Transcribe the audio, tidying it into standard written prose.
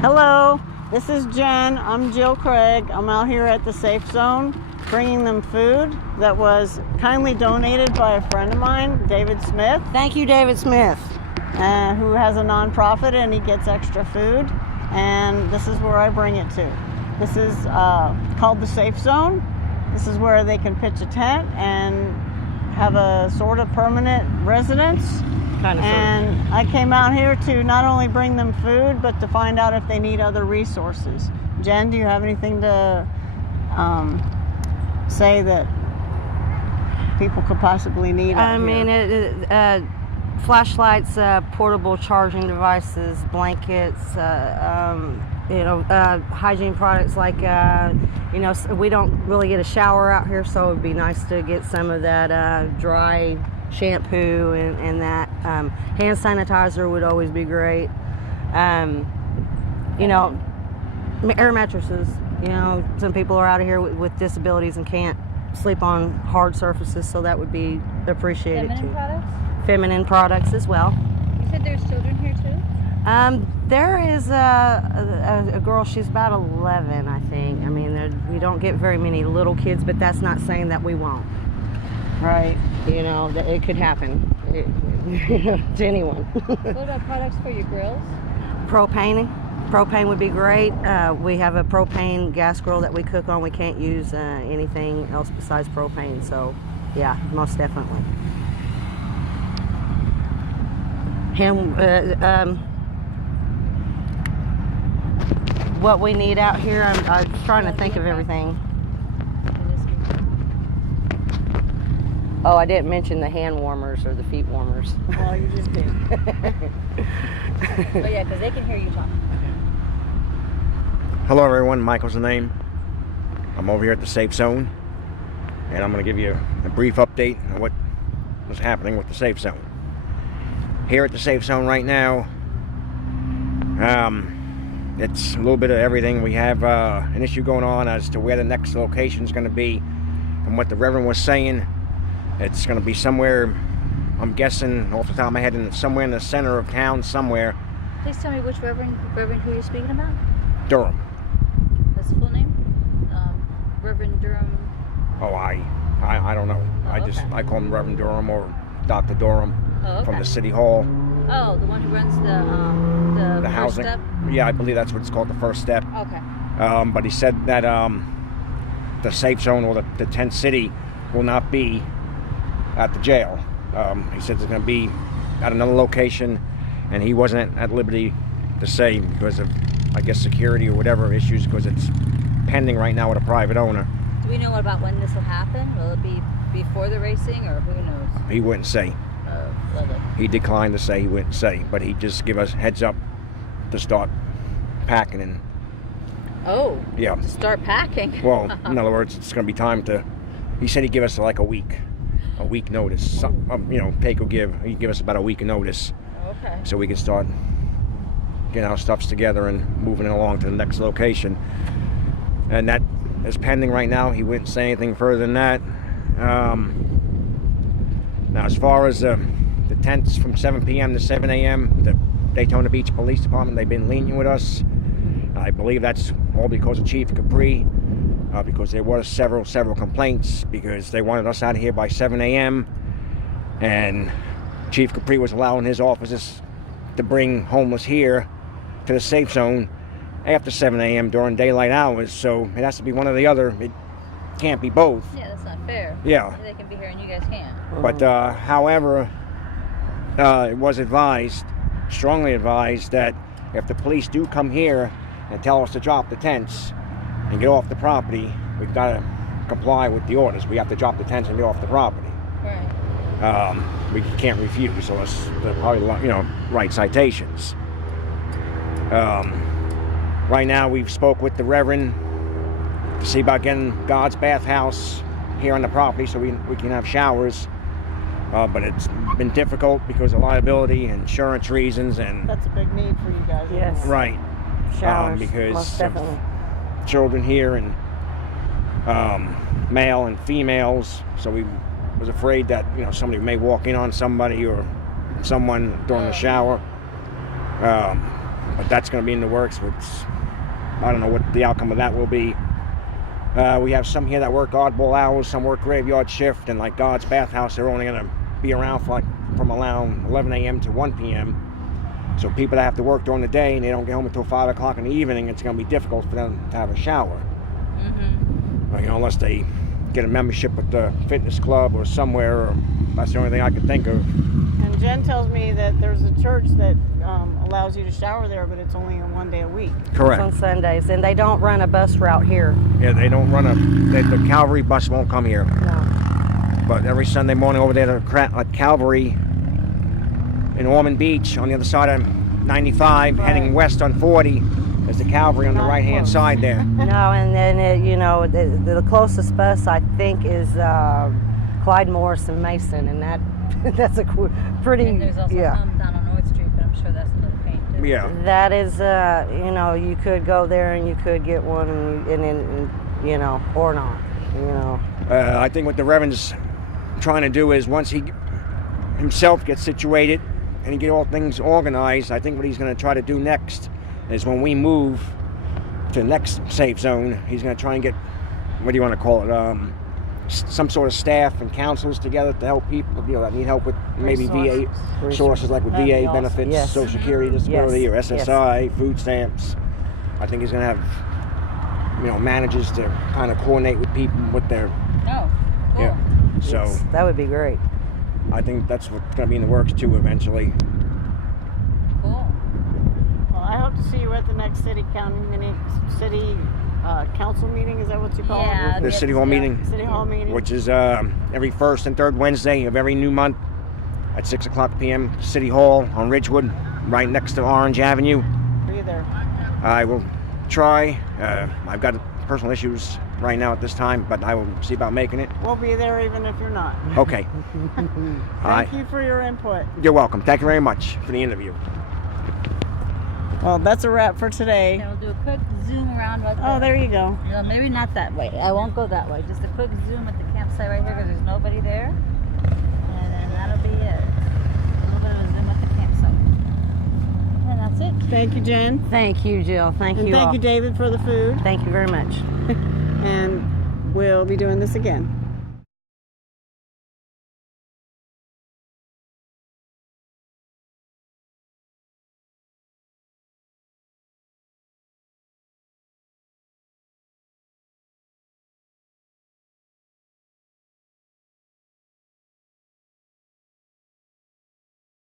Hello, this is Jen. I'm Jill Craig. I'm out here at the Safe Zone bringing them food that was kindly donated by a friend of mine, David Smith. Thank you, David Smith. Who has a nonprofit and he gets extra food. And this is where I bring it to. This is called the Safe Zone. This is where they can pitch a tent and have a sort of permanent residence. And I came out here to not only bring them food, but to find out if they need other resources. Jen, do you have anything to say that people could possibly need out here? Flashlights, portable charging devices, blankets, hygiene products like, we don't really get a shower out here, so it would be nice to get some of that dry shampoo and that. Hand sanitizer would always be great. Air mattresses. Some people are out of here with disabilities and can't sleep on hard surfaces, so that would be appreciated too. Feminine products? Feminine products as well. You said there's children here too? There is a girl, she's about 11, I think. I mean, we don't get very many little kids, but that's not saying that we won't. Right. That it could happen to anyone. What about products for your grills? Propane would be great. We have a propane gas grill that we cook on. We can't use anything else besides propane, so yeah, most definitely. What we need out here, I'm trying to think of everything. Oh, I didn't mention the hand warmers or the feet warmers. Well, you just did. Oh yeah, because they can hear you talk. Hello everyone, Michael's the name. I'm over here at the Safe Zone, and I'm going to give you a brief update on what was happening with the Safe Zone. Here at the Safe Zone right now, it's a little bit of everything. We have an issue going on as to where the next location is going to be. From what the Reverend was saying, it's going to be somewhere, I'm guessing off the top of my head, somewhere in the center of town somewhere. Please tell me which Reverend who you're speaking about? Durham. His full name? Reverend Durham. Oh, I don't know. Oh, I call him Reverend Durham or Dr. Durham. Oh, okay. From the City Hall. Oh, the one who runs the the housing. First Step? Yeah, I believe that's what it's called, the First Step. Okay. But he said that the Safe Zone or the tent city will not be at the jail. He said it's going to be at another location, and he wasn't at liberty to say because of, I guess, security or whatever issues, because it's pending right now with a private owner. Do we know about when this will happen? Will it be before the racing, or who knows? He wouldn't say. Lovely. He declined to say, he wouldn't say, but he just give us heads up to start packing and. Oh. Yeah. To start packing. Well, in other words, it's going to be time to. He said he'd give us like a week notice. Pake will he'd give us about a week of notice. Okay. So we can start getting our stuffs together and moving it along to the next location. And that is pending right now. He wouldn't say anything further than that. Now, as far as the tents from 7 p.m. to 7 a.m., the Daytona Beach Police Department, they've been lenient with us. I believe that's all because of Chief Capri, because there was several complaints because they wanted us out of here by 7 a.m. and Chief Capri was allowing his officers to bring homeless here to the Safe Zone after 7 a.m. during daylight hours, so it has to be one or the other. It can't be both. Yeah, that's not fair. Yeah. They can be here and you guys can't. But however, it was strongly advised, that if the police do come here and tell us to drop the tents and get off the property, we've got to comply with the orders. We have to drop the tents and get off the property. Right. We can't refuse, unless they're probably, write citations. Right now, we've spoke with the Reverend to see about getting God's bathhouse here on the property so we can have showers. But it's been difficult because of liability and insurance reasons, and That's a big need for you guys. Yes. right. Showers, Because most definitely. children here and male and females, so we was afraid that somebody may walk in on somebody or someone during the shower. But that's going to be in the works. I don't know what the outcome of that will be. We have some here that work oddball hours, some work graveyard shift, and like God's Bathhouse, they're only going to be around for from around 11 a.m. to 1 p.m. So people that have to work during the day and they don't get home until 5 o'clock in the evening, it's going to be difficult for them to have a shower. Unless they get a membership with the fitness club or somewhere, or that's the only thing I can think of. And Jen tells me that there's a church that allows you to shower there, but it's only on 1 day a week. Correct. On Sundays, and they don't run a bus route here. Yeah, they don't run the Calvary bus won't come here. No. But every Sunday morning over there at Calvary in Ormond Beach on the other side of 95, heading west on 40, is the Calvary on the right-hand side there. No, and then the closest bus I think is Clyde Morris and Mason, and that's a pretty And there's also some down on North Street, but I'm sure that's another pain too. Yeah. That is, you could go there and you could get one, and then, or not, I think what the Reverend's trying to do is once he himself gets situated and he get all things organized, I think what he's going to try to do next is when we move to the next safe zone, he's going to try and get, what do you want to call it, some sort of staff and councils together to help people that need help with maybe VA resources, like with VA benefits, Yes. Social Security disability, Yes. or SSI, food stamps. I think he's going to have, managers to kind of coordinate with people with their, Oh, cool. yeah. So Yes, that would be great. I think that's what's going to be in the works too eventually. Cool. Well, I hope to see you at the next city council meeting. Is that what you call Yeah. it? The City Hall meeting, City Hall meeting. which is every first and third Wednesday of every new month at 6 o'clock p.m. City Hall on Ridgewood, right next to Orange Avenue. Be there. I will try. I've got personal issues right now at this time, but I will see about making it. We'll be there even if you're not. Okay. Thank you for your input. You're welcome. Thank you very much for the interview. Well, that's a wrap for today. Then we'll do a quick zoom around. Oh, there you go. Maybe not that way. I won't go that way. Just a quick zoom at the campsite right here because there's nobody there. And then that'll be it. A little bit of a zoom at the campsite. And that's it. Thank you, Jen. Thank you, Jill. Thank And you thank all. you, David, for the food. Thank you very much. And we'll be doing this again.